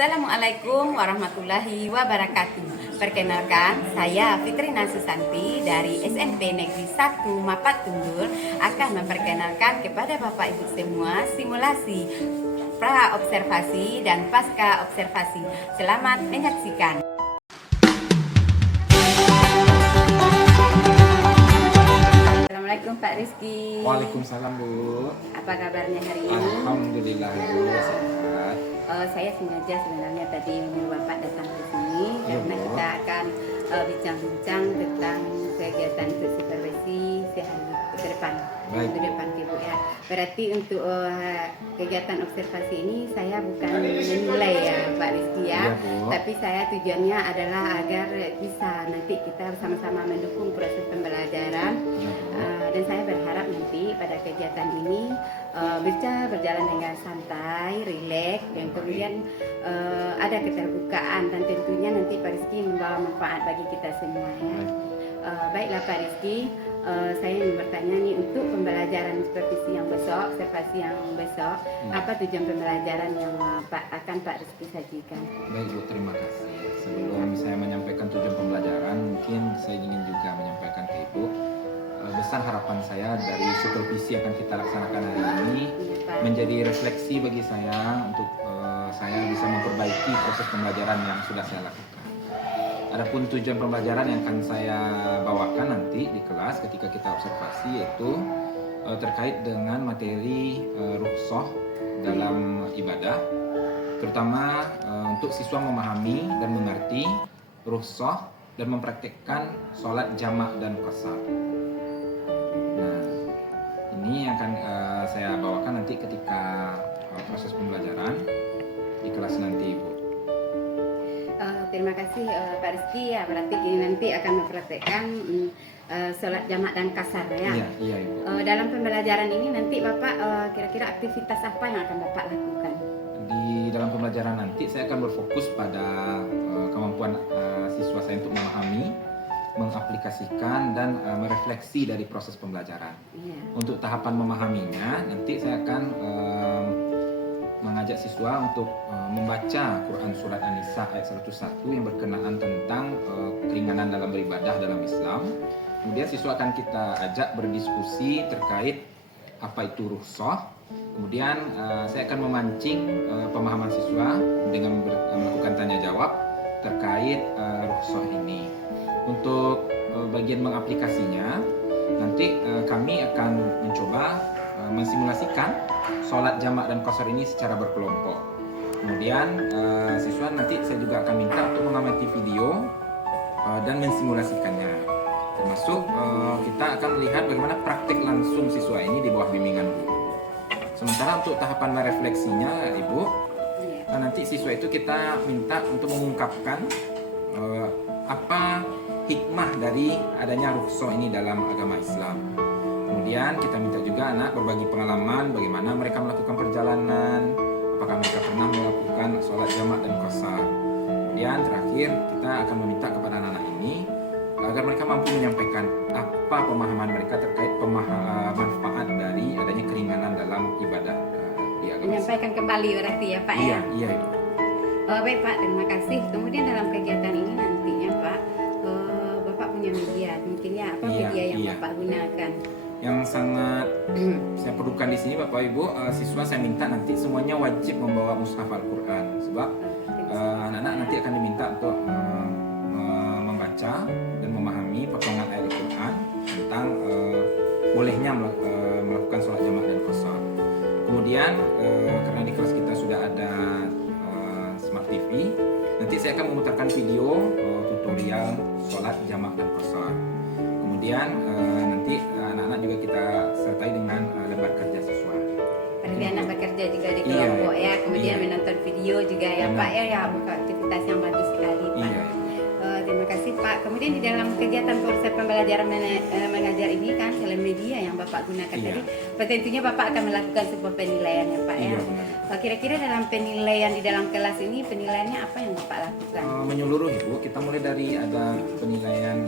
Assalamualaikum warahmatullahi wabarakatuh. Perkenalkan, saya Fitrina Susanti dari SMP Negeri 1 Mapat Tunggul akan memperkenalkan kepada Bapak Ibu semua simulasi pra observasi dan pasca observasi. Selamat menyaksikan. Assalamualaikum Pak Rizky. Waalaikumsalam Bu. Apa kabarnya hari ini? Alhamdulillah Bu, sehat. Saya sengaja sebenarnya tadi menyuruh Bapak datang ke sini karena Bu. kita akan bincang-bincang tentang kegiatan untuk supervisi sehari ke depan. Baik. Ke depan Bu ya. Berarti untuk kegiatan observasi ini saya bukan menilai ya Pak Rizky ya, Iya, Bu. tapi saya tujuannya adalah agar bisa nanti kita bersama-sama mendukung proses pembelajaran. Iya, Bu. Dan saya berharap nanti pada kegiatan ini bisa berjalan dengan santai, rileks, dan kemudian ada keterbukaan dan tentunya nanti Pak Rizky membawa manfaat bagi kita semua ya. Baiklah Pak Rizky, saya ingin bertanya nih untuk pembelajaran supervisi yang besok, observasi yang besok, apa tujuan pembelajaran yang akan Pak Rizky sajikan? Baik Bu, terima kasih. Sebelum saya menyampaikan tujuan pembelajaran, mungkin saya ingin juga menyampaikan ke Ibu besar harapan saya dari supervisi yang akan kita laksanakan hari ini menjadi refleksi bagi saya untuk saya bisa memperbaiki proses pembelajaran yang sudah saya lakukan. Adapun tujuan pembelajaran yang akan saya bawakan nanti di kelas ketika kita observasi yaitu terkait dengan materi rukhsah dalam ibadah, terutama untuk siswa memahami dan mengerti rukhsah dan mempraktikkan sholat jamak dan qasar. Nah, ini yang akan saya bawakan nanti ketika proses pembelajaran di kelas nanti, Bu. Terima kasih Pak Rizky ya, berarti ini nanti akan mempraktekkan sholat jamak dan kasar ya. Iya, Ibu. Dalam pembelajaran ini nanti Bapak kira-kira aktivitas apa yang akan Bapak lakukan? Di dalam pembelajaran nanti saya akan berfokus pada kemampuan siswa saya untuk memahami, mengaplikasikan dan merefleksi dari proses pembelajaran. Iya. Untuk tahapan memahaminya nanti saya akan mengajak siswa untuk membaca Quran Surat An-Nisa ayat 101 yang berkenaan tentang keringanan dalam beribadah dalam Islam. Kemudian siswa akan kita ajak berdiskusi terkait apa itu rukhsah. Kemudian saya akan memancing pemahaman siswa dengan melakukan tanya jawab terkait rukhsah ini. Untuk bagian mengaplikasinya, nanti kami akan mencoba mensimulasikan sholat jamak dan qasar ini secara berkelompok. Kemudian siswa nanti saya juga akan minta untuk mengamati video dan mensimulasikannya. Termasuk kita akan melihat bagaimana praktik langsung siswa ini di bawah bimbingan guru. Sementara untuk tahapan merefleksinya, Ibu, nanti siswa itu kita minta untuk mengungkapkan apa hikmah dari adanya rukhsah ini dalam agama Islam. Kemudian kita minta juga anak berbagi pengalaman bagaimana mereka melakukan perjalanan, apakah mereka pernah melakukan sholat jamak dan qasar. Kemudian terakhir kita akan meminta kepada anak-anak ini agar mereka mampu menyampaikan apa pemahaman mereka terkait manfaat dari adanya keringanan dalam ibadah di agama Islam. Menyampaikan kembali berarti ya Pak ya? Iya Ibu. Baik Pak, terima kasih. Kemudian dalam kegiatan ini nantinya Pak, Bapak punya media, mungkin ya apa media yang Bapak gunakan? Yang sangat saya perlukan di sini Bapak Ibu, siswa saya minta nanti semuanya wajib membawa mushaf Al-Quran sebab anak-anak nanti akan diminta untuk membaca dan memahami potongan ayat Al-Quran tentang bolehnya melakukan sholat jamak dan qasar. Kemudian karena di kelas kita sudah ada Smart TV, nanti saya akan memutarkan video tutorial sholat jamak dan qasar. Kemudian nanti anak-anak juga kita sertai dengan lebar kerja siswa. Berarti anak bekerja juga di kelompok ya, kemudian menonton video juga ya Pak ya, bukan aktivitas yang bagus sekali Pak. Iya. Terima kasih Pak. Kemudian di dalam kegiatan proses pembelajaran mengajar ini kan selain media yang Bapak gunakan tadi, tentunya Bapak akan melakukan sebuah penilaian ya Pak ya. Kira-kira dalam penilaian di dalam kelas ini penilaiannya apa yang Bapak lakukan? Menyeluruh Ibu, kita mulai dari ada penilaian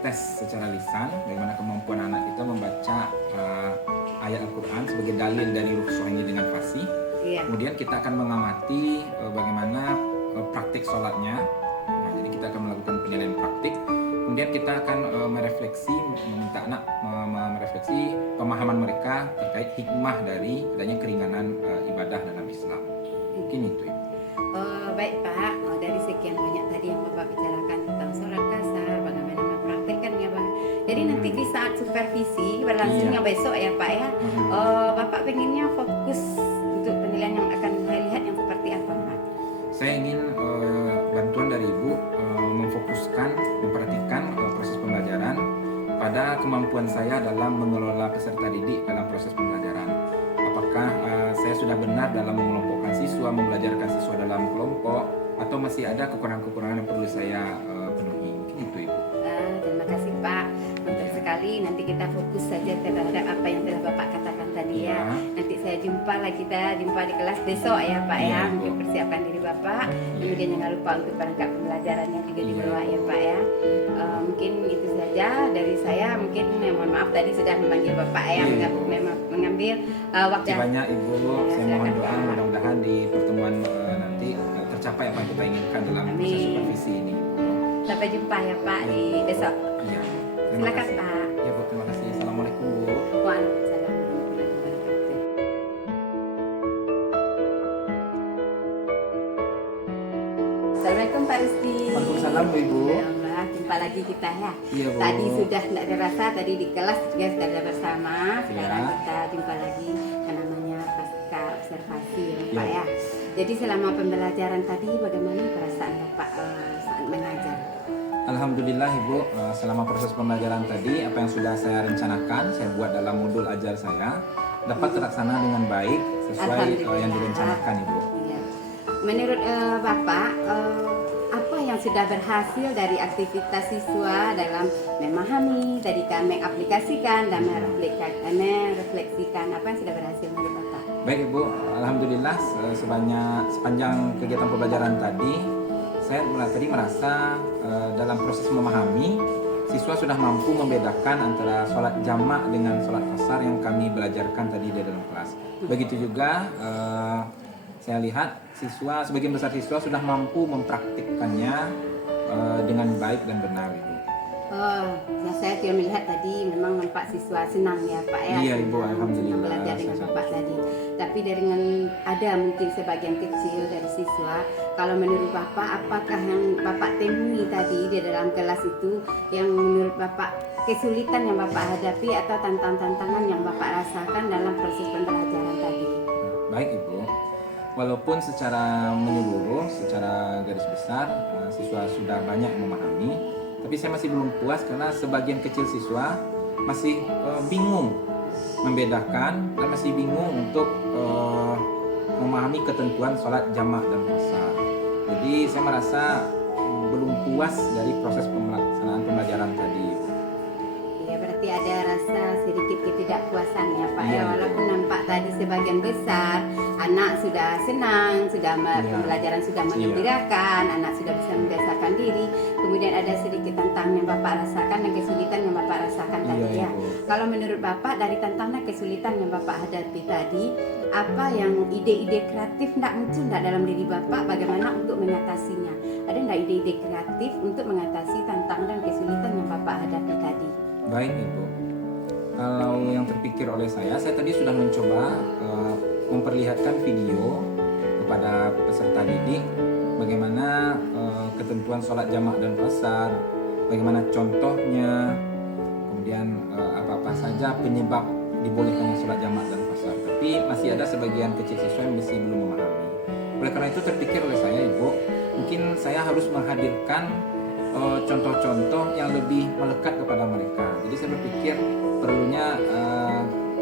tes secara lisan, bagaimana kemampuan anak kita membaca ayat Al-Quran sebagai dalil dari rukhsah ini dengan fasih. Iya. Kemudian kita akan mengamati bagaimana praktik sholatnya. Nah, jadi kita akan melakukan penilaian praktik. Kemudian kita akan merefleksi, meminta anak merefleksi pemahaman mereka terkait hikmah dari adanya keringanan ibadah dalam Islam. Mungkin itu. Baik Pak, dari sekian banyak tadi yang Bapak bicarakan tentang sholat kasar, bagaimana mempraktekkannya Pak. Jadi nanti di saat supervisi berlangsungnya besok ya Pak ya, Bapak pengennya fokus untuk penilaian yang akan saya lihat yang seperti apa Pak? Saya ingin bantuan dari Ibu memfokuskan, memperhatikan proses pembelajaran pada kemampuan saya dalam mengelola peserta didik dalam proses pembelajaran. Apakah saya sudah benar dalam mengelompokkan siswa, membelajarkan siswa dalam kelompok, atau masih ada kekurangan-kekurangan yang perlu saya penuhi? Mungkin itu Ibu. Terima kasih Pak. Mantap sekali. Nanti kita fokus saja terhadap apa yang telah Bapak katakan tadi ya. Nanti saya jumpa di kelas besok ya Pak ya. Iya, Mungkin Bu. persiapkan diri Bapak. Kemudian jangan lupa untuk perangkat pembelajaran yang juga dibawa ya Pak ya. Mungkin itu saja dari saya. Mungkin mohon maaf tadi sudah memanggil Bapak ya, mengambil waktu. Terima kasih banyak Ibu. Ya, Saya mohon silakan, doa Pak. mudah-mudahan di pertemuan nanti tercapai apa yang kita inginkan dalam proses Amin. supervisi ini. Sampai jumpa ya Pak di besok. Iya. Terima Silakan kasih. Pak. Ya Bu, terima kasih. Assalamualaikum Bu. Waalaikumsalam warahmatullahi wabarakatuh. Assalamualaikum Pak Rizky. Waalaikumsalam Bu Ibu. Ya Allah, jumpa lagi kita ya. Iya Bu. Tadi sudah tidak terasa, tadi di kelas juga sudah ada bersama. Sekarang Ya. kita jumpa lagi yang namanya pasca observasi ya Pak Ya. ya. Jadi selama pembelajaran tadi bagaimana perasaan Bapak saat mengajar? Alhamdulillah Ibu, selama proses pembelajaran tadi apa yang sudah saya rencanakan, saya buat dalam modul ajar saya dapat terlaksana dengan baik sesuai Alhamdulillah. yang direncanakan Ibu. Iya. Menurut Bapak, apa yang sudah berhasil dari aktivitas siswa dalam memahami, tadi kami aplikasikan dan merefleksikan apa yang sudah berhasil menurut Bapak? Baik Ibu, Alhamdulillah sepanjang kegiatan pembelajaran tadi saya tadi merasa dalam proses memahami siswa sudah mampu membedakan antara sholat jamak dengan sholat qasar yang kami belajarkan tadi di dalam kelas. Begitu juga saya lihat sebagian besar siswa sudah mampu mempraktikkannya dengan baik dan benar Ibu. Nah saya juga melihat tadi memang nampak siswa senang ya Pak ya. Iya, Ibu, Senang alhamdulillah. belajar dengan Saya Bapak tadi. Tapi dengan ada mungkin sebagian kecil dari siswa, kalau menurut Bapak apakah yang Bapak temui tadi di dalam kelas itu yang menurut Bapak kesulitan yang Bapak hadapi atau tantangan-tantangan yang Bapak rasakan dalam proses pembelajaran tadi? Baik Ibu, walaupun secara menyeluruh, secara garis besar siswa sudah banyak memahami, tapi saya masih belum puas karena sebagian kecil siswa masih bingung membedakan dan masih bingung untuk memahami ketentuan sholat jamak dan qasar. Jadi saya merasa belum puas dari proses pelaksanaan pembelajaran tadi. Ya berarti ada rasa sedikit ketidakpuasan ya Pak ya, Iya. walaupun nampak tadi sebagian besar anak sudah senang, sudah Iya. pembelajaran sudah mengembirakan, anak sudah bisa membiasakan diri. Kemudian ada sedikit tantangan yang Bapak rasakan dan kesulitan yang Bapak rasakan tadi Iya, ya. Ibu. Kalau menurut Bapak dari tantangan kesulitan yang Bapak hadapi tadi, apa yang ide-ide kreatif tidak muncul tidak dalam diri Bapak bagaimana untuk mengatasinya? Ada tidak ide-ide kreatif untuk mengatasi tantangan dan kesulitan yang Bapak hadapi tadi? Baik Ibu, kalau yang terpikir oleh saya tadi sudah mencoba memperlihatkan video kepada peserta didik bagaimana ketentuan sholat jamak dan qasar, bagaimana contohnya, kemudian apa-apa saja penyebab dibolehkannya sholat jamak dan qasar. Tapi masih ada sebagian kecil siswa yang masih belum memahami. Oleh karena itu terpikir oleh saya Ibu, mungkin saya harus menghadirkan contoh-contoh yang lebih melekat kepada mereka. Jadi saya berpikir perlunya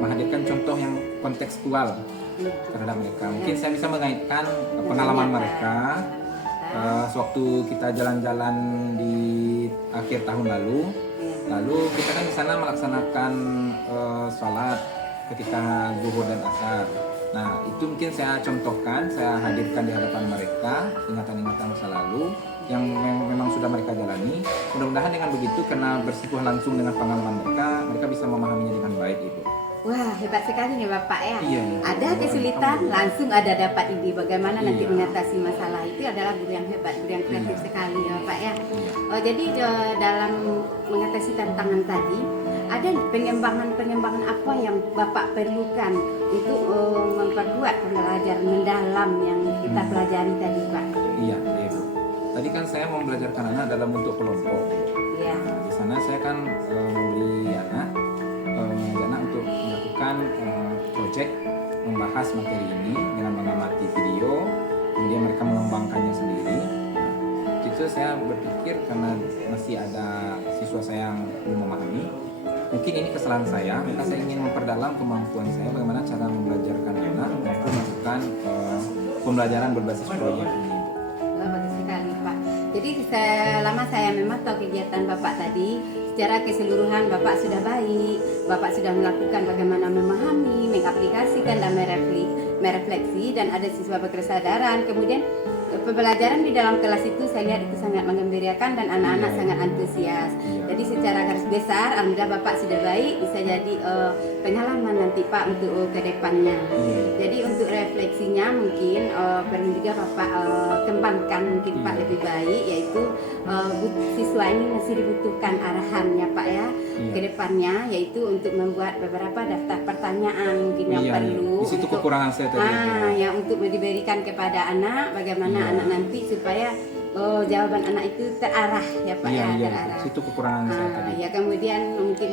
menghadirkan contoh yang kontekstual terhadap mereka. Mungkin saya bisa mengaitkan pengalaman mereka sewaktu kita jalan-jalan di akhir tahun lalu. Lalu kita kan di sana melaksanakan sholat ketika zuhur dan asar. Nah, itu mungkin saya contohkan, saya hadirkan di hadapan mereka ingatan-ingatan masa lalu yang memang sudah mereka jalani. Mudah-mudahan dengan begitu, karena bersentuhan langsung dengan pengalaman mereka, mereka bisa memahaminya dengan baik, Ibu. Wah, hebat sekali nih Bapak ya. Iya. Ada kesulitan, langsung ada dapat ide bagaimana nanti Iya. mengatasi masalah itu adalah guru yang hebat, guru yang kreatif Iya. sekali ya Bapak ya. Iya. Jadi dalam mengatasi tantangan tadi, ada pengembangan apa yang Bapak perlukan untuk memperkuat pembelajaran mendalam yang kita pelajari tadi Pak? Iya, Ibu. Tadi kan saya membelajarkan anak dalam bentuk kelompok. Ya. Nah, di sana saya kan memberi anak mengajak anak untuk melakukan proyek membahas materi ini dengan mengamati video, kemudian mereka mengembangkannya sendiri. Nah, itu saya berpikir karena masih ada siswa saya yang belum memahami, mungkin ini kesalahan saya, maka saya ingin memperdalam kemampuan saya bagaimana cara membelajarkan anak maupun melakukan pembelajaran berbasis proyek ini. Wah, bagus sekali Pak. Jadi selama saya memantau kegiatan Bapak tadi, secara keseluruhan Bapak sudah baik, Bapak sudah melakukan bagaimana memahami, mengaplikasikan dan merefleksi, dan ada siswa berkesadaran. Kemudian pembelajaran di dalam kelas itu saya lihat itu sangat menggembirakan dan anak-anak sangat antusias. Jadi secara garis besar, alhamdulillah Bapak sudah baik, bisa jadi pengalaman nanti Pak untuk ke depannya. Jadi untuk refleksinya mungkin perlu juga Bapak kembangkan mungkin Pak lebih baik, yaitu siswa ini masih dibutuhkan arahannya Pak ya ke depannya, yaitu untuk membuat beberapa daftar pertanyaan mungkin yang perlu. Di situ kekurangan saya tadi. Yang untuk diberikan kepada anak, bagaimana anak nanti supaya jawaban anak itu terarah ya Pak ya, terarah. Itu kekurangan saya tadi. Ya kemudian mungkin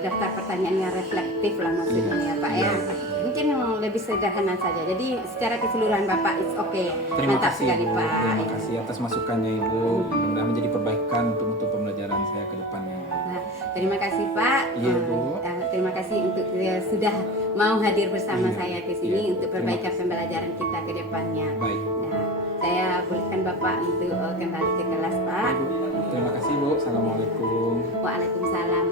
daftar pertanyaan yang reflektif lah maksudnya ya Pak ya. Mungkin yang lebih sederhana saja. Jadi secara keseluruhan Bapak it's okay. Terima Mantap kasih sekali Ibu. Pak. Terima kasih atas masukannya Ibu. Mudah-mudahan menjadi perbaikan untuk pembelajaran saya ke depannya. Nah, terima kasih Pak. Iya, Bu. Terima kasih untuk sudah mau hadir bersama Iya, saya ke sini iya. untuk perbaikan pembelajaran kita ke depannya. Baik. Nah, saya bolehkan Bapak untuk kembali ke kelas Pak. Ibu. Terima kasih Bu. Assalamualaikum. Waalaikumsalam